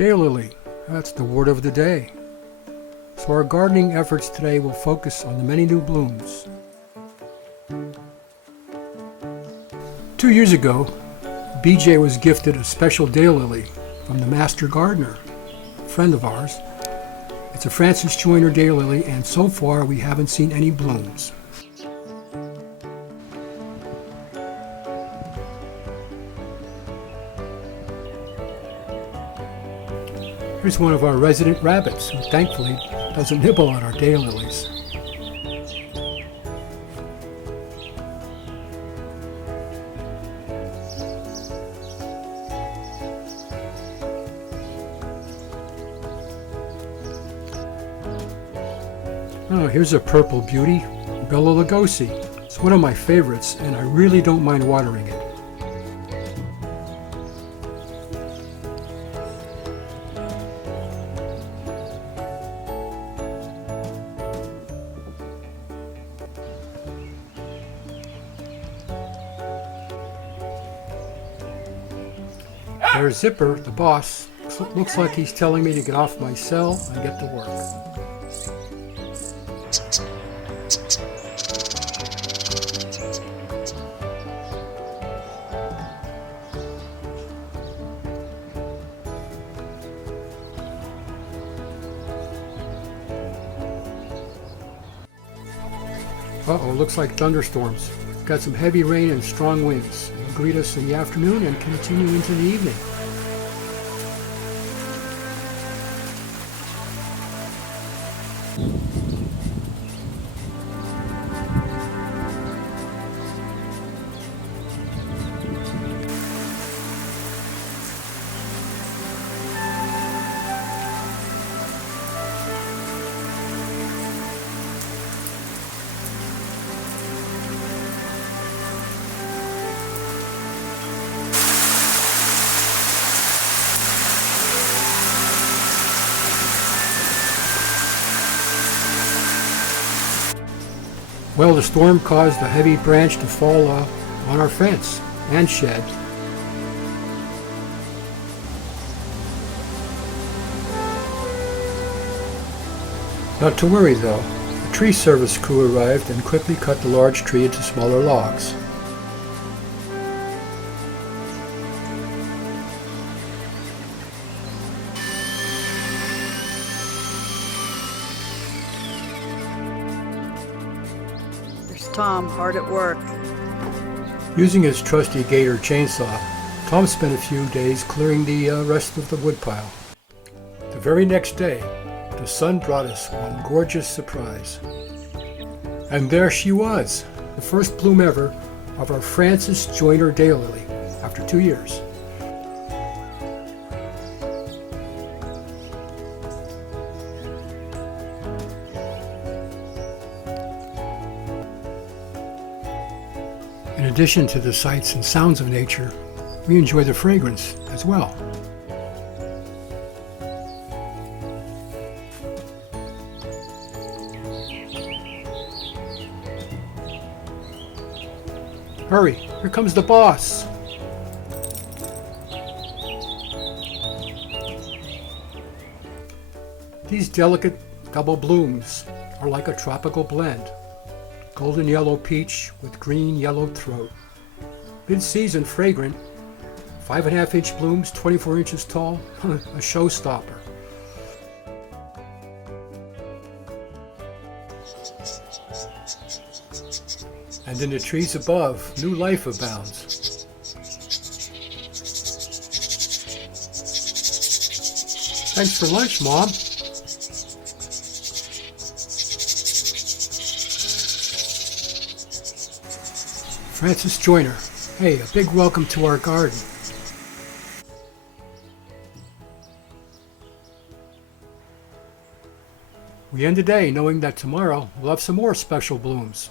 Daylily, that's the word of the day. So our gardening efforts today will focus on the many new blooms. 2 years ago, BJ was gifted a special daylily from the master gardener, a friend of ours. It's a Francis Joiner daylily, and so far we haven't seen any blooms. Here's one of our resident rabbits, who thankfully doesn't nibble on our daylilies. Oh, here's a purple beauty, Bella Lugosi. It's one of my favorites, and I really don't mind watering it. There's Zipper, the boss. Looks like he's telling me to get off my cell and get to work. Uh-oh, looks like thunderstorms. Got some heavy rain and strong winds. They'll greet us in the afternoon and continue into the evening. Well, the storm caused a heavy branch to fall on our fence and shed. Not to worry though, a tree service crew arrived and quickly cut the large tree into smaller logs. Tom, hard at work. Using his trusty Gator chainsaw, Tom spent a few days clearing the rest of the woodpile. The very next day, the sun brought us one gorgeous surprise. And there she was, the first bloom ever of our Francis Joiner Daylily after 2 years. In addition to the sights and sounds of nature, we enjoy the fragrance as well. Hurry, here comes the boss. These delicate double blooms are like a tropical blend. Golden yellow peach with green yellow throat. Mid-season fragrant, 5.5-inch blooms, 24 inches tall, a showstopper. And in the trees above, new life abounds. Thanks for lunch, Mom. Francis Joiner, hey, a big welcome to our garden. We end the day knowing that tomorrow we'll have some more special blooms.